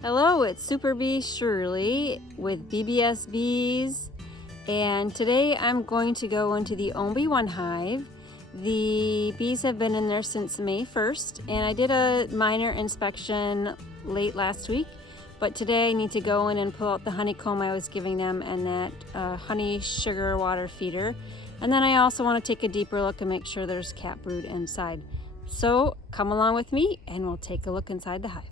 Hello, it's Super Bee Shirley with BBS Bees, and today I'm going to go into the only one hive. The bees have been in there since May 1st, and I did a minor inspection late last week, but today I need to go in and pull out the honeycomb I was giving them and that honey sugar water feeder. And then I also want to take a deeper look and make sure there's cat brood inside. So come along with me and we'll take a look inside the hive.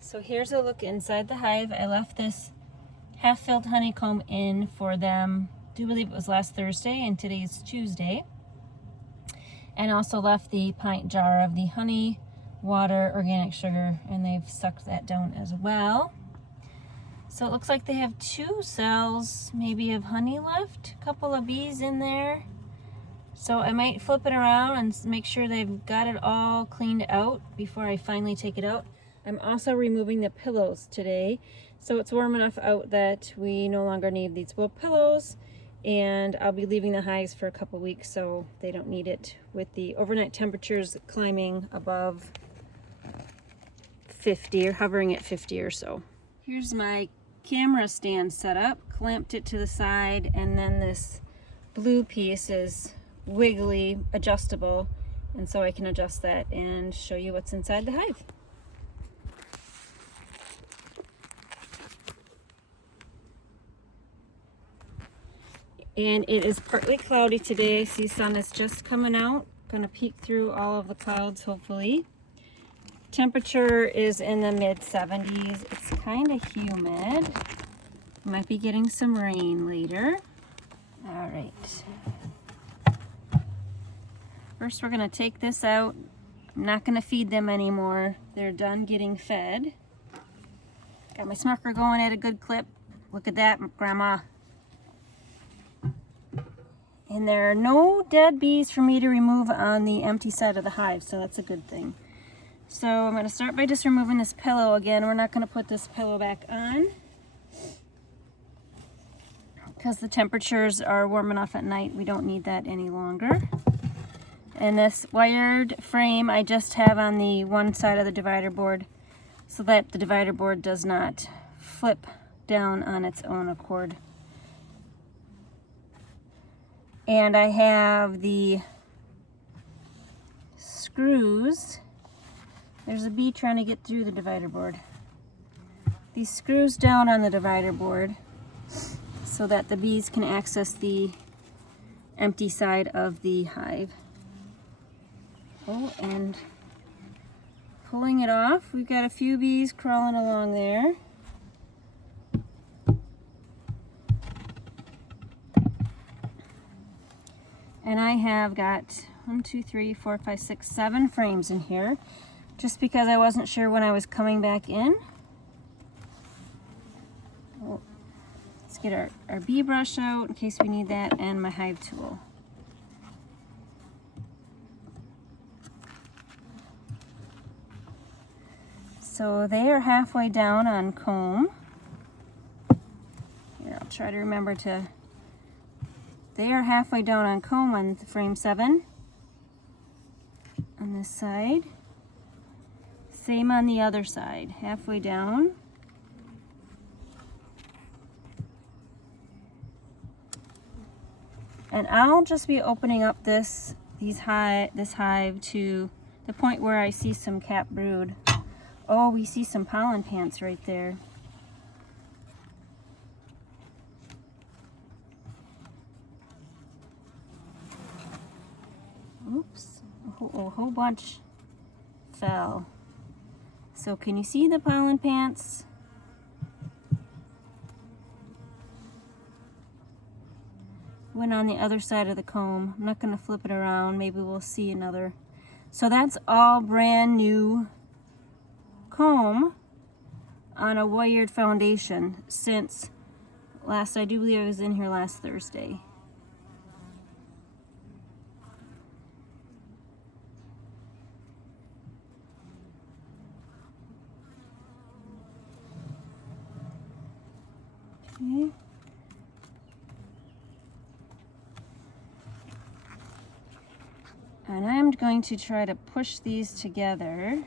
So here's a look inside the hive. I left this half-filled honeycomb in for them. I do believe it was last Thursday and today's Tuesday. And also left the pint jar of the honey, water, organic sugar, and they've sucked that down as well. So it looks like they have 2 cells maybe of honey left, a couple of bees in there. So I might flip it around and make sure they've got it all cleaned out before I finally take it out. I'm also removing the pillows today, so it's warm enough out that we no longer need these wool pillows, and I'll be leaving the hives for a couple weeks so they don't need it with the overnight temperatures climbing above 50 or hovering at 50 or so. Here's my camera stand set up, clamped it to the side, and then this blue piece is wiggly, adjustable, and so I can adjust that and show you what's inside the hive. And it is partly cloudy today. I see sun is just coming out. Gonna peek through all of the clouds, hopefully. Temperature is in the mid 70s. It's kind of humid. Might be getting some rain later. All right. First, we're gonna take this out. I'm not gonna feed them anymore. They're done getting fed. Got my smucker going at a good clip. Look at that, Grandma. And there are no dead bees for me to remove on the empty side of the hive, so that's a good thing. So I'm going to start by just removing this pillow again. We're not going to put this pillow back on because the temperatures are warm enough at night. We don't need that any longer. And this wired frame I just have on the one side of the divider board so that the divider board does not flip down on its own accord. And I have the screws. There's a bee trying to get through the divider board. These screws down on the divider board so that the bees can access the empty side of the hive. Oh, and pulling it off, we've got a few bees crawling along there. And I have got 1, 2, 3, 4, 5, 6, 7 frames in here, just because I wasn't sure when I was coming back in. Oh, let's get our bee brush out in case we need that, and my hive tool. So they are halfway down on comb. Here, I'll try to remember to... They are halfway down on comb on frame 7 on this side. Same on the other side, halfway down. And I'll just be opening up this hive to the point where I see some cat brood. Oh, we see some pollen pants right there. Oops, a whole bunch fell. So can you see the pollen pants? Went on the other side of the comb. I'm not going to flip it around. Maybe we'll see another. So that's all brand new comb on a wired foundation since I do believe I was in here last Thursday. Okay. And I'm going to try to push these together.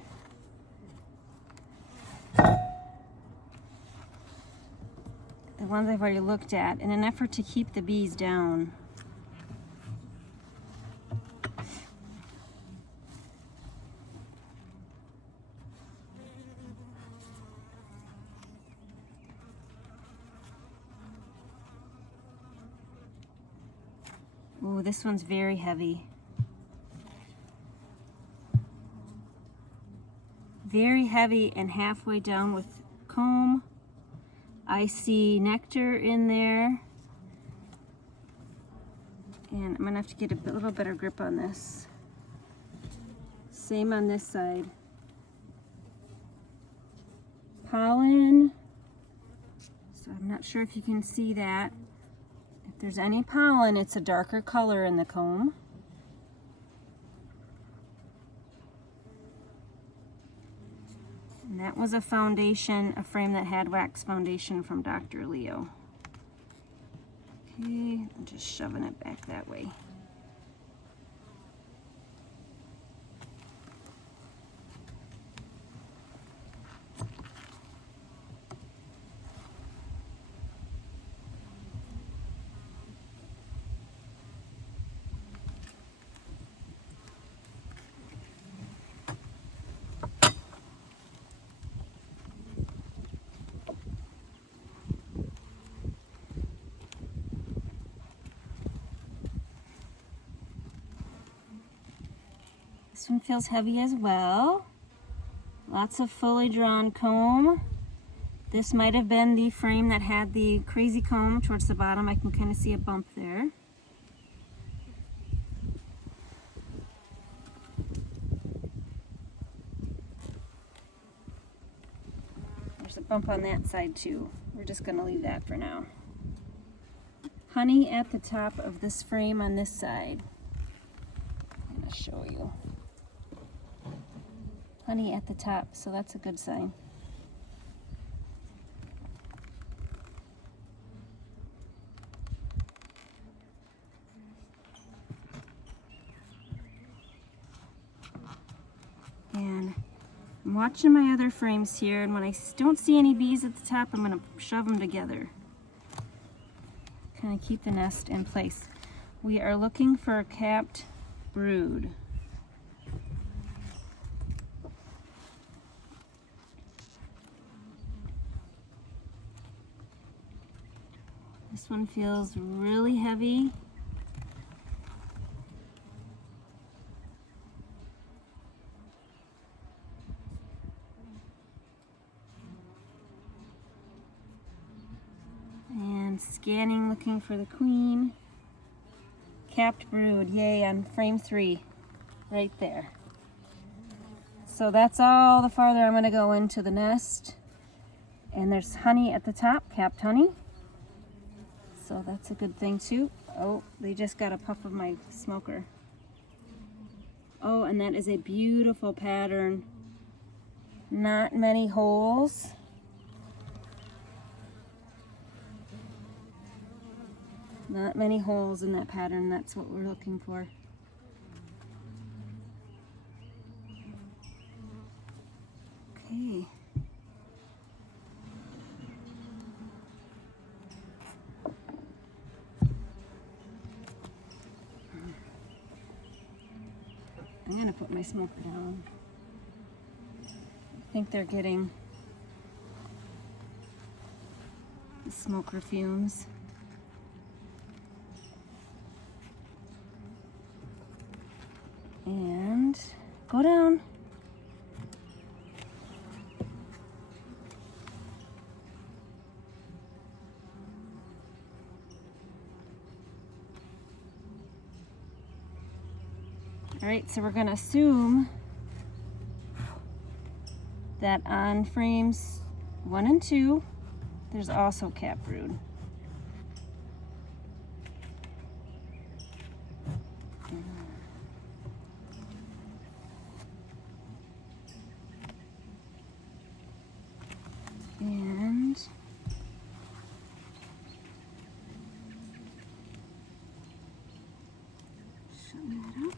The ones I've already looked at, in an effort to keep the bees down. Ooh, this one's very heavy. Very heavy and halfway down with comb. I see nectar in there. And I'm gonna have to get a little better grip on this. Same on this side. Pollen. So I'm not sure if you can see that. If there's any pollen, it's a darker color in the comb. And that was a foundation, a frame that had wax foundation from Dr. Leo. Okay, I'm just shoving it back that way. This one feels heavy as well. Lots of fully drawn comb. This might have been the frame that had the crazy comb towards the bottom. I can kind of see a bump there. There's a bump on that side too. We're just going to leave that for now. Honey at the top of this frame on this side. I'm going to show you. Honey at the top, so that's a good sign. And I'm watching my other frames here, and when I don't see any bees at the top, I'm going to shove them together. Kind of keep the nest in place. We are looking for a capped brood. This one feels really heavy. And scanning, looking for the queen. Capped brood, yay, on frame 3, right there. So that's all the farther I'm going to go into the nest. And there's honey at the top, capped honey. So that's a good thing too. Oh, they just got a puff of my smoker. Oh, and that is a beautiful pattern. Not many holes. Not many holes in that pattern. That's what we're looking for. Okay. I'm gonna put my smoker down. I think they're getting the smoker fumes. And go down. All right, so we're gonna assume that on frames 1 and 2, there's also capped brood. And shut that up.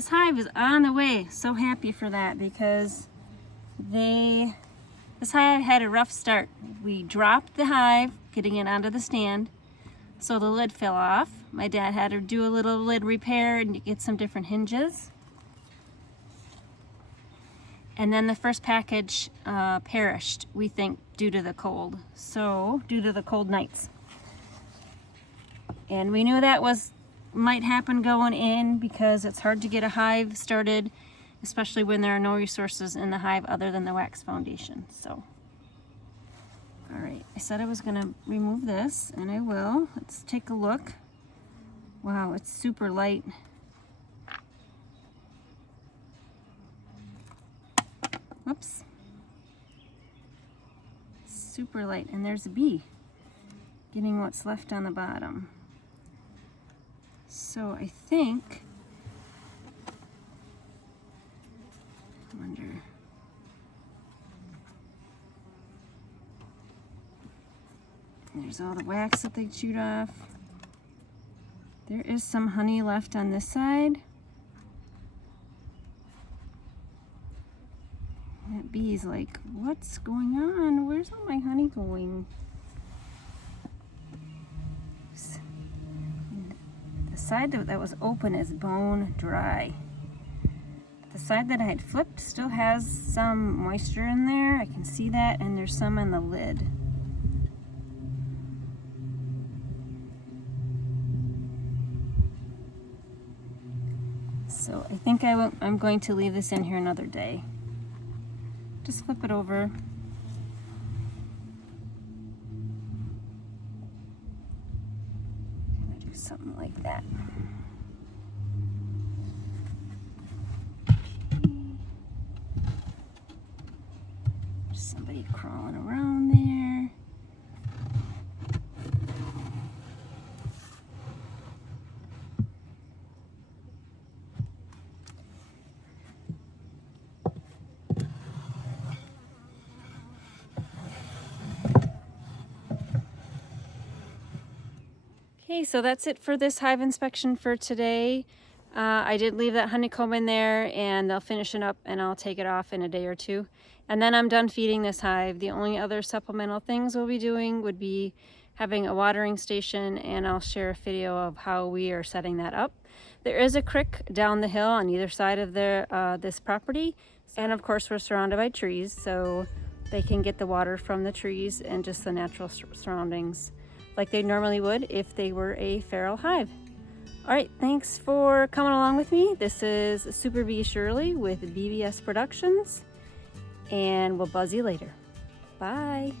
this hive is on the way. So happy for that because this hive had a rough start. We dropped the hive, getting it onto the stand, so the lid fell off. My dad had her do a little lid repair and get some different hinges. And then the first package perished, we think, due to the cold. So, due to the cold nights. And we knew that might happen going in because it's hard to get a hive started, especially when there are no resources in the hive other than the wax foundation. So, all right, I said I was gonna remove this, and I will. Let's take a look. Wow, it's super light. Whoops. Super light, and there's a bee getting what's left on the bottom. So I think, I wonder, there's all the wax that they chewed off. There is some honey left on this side. That bee's like, what's going on? Where's all my honey going? The side that was open is bone dry. The side that I had flipped still has some moisture in there. I can see that, and there's some on the lid. So I think I'm going to leave this in here another day. Just flip it over. I'm gonna do something like that. There's somebody crawling around there. Okay, so that's it for this hive inspection for today. I did leave that honeycomb in there, and they'll finish it up and I'll take it off in a day or two. And then I'm done feeding this hive. The only other supplemental things we'll be doing would be having a watering station, and I'll share a video of how we are setting that up. There is a creek down the hill on either side of this property, and of course we're surrounded by trees, so they can get the water from the trees and just the natural surroundings like they normally would if they were a feral hive. All right, thanks for coming along with me. This is Super Bee Shirley with BBS Productions, and we'll buzz you later. Bye.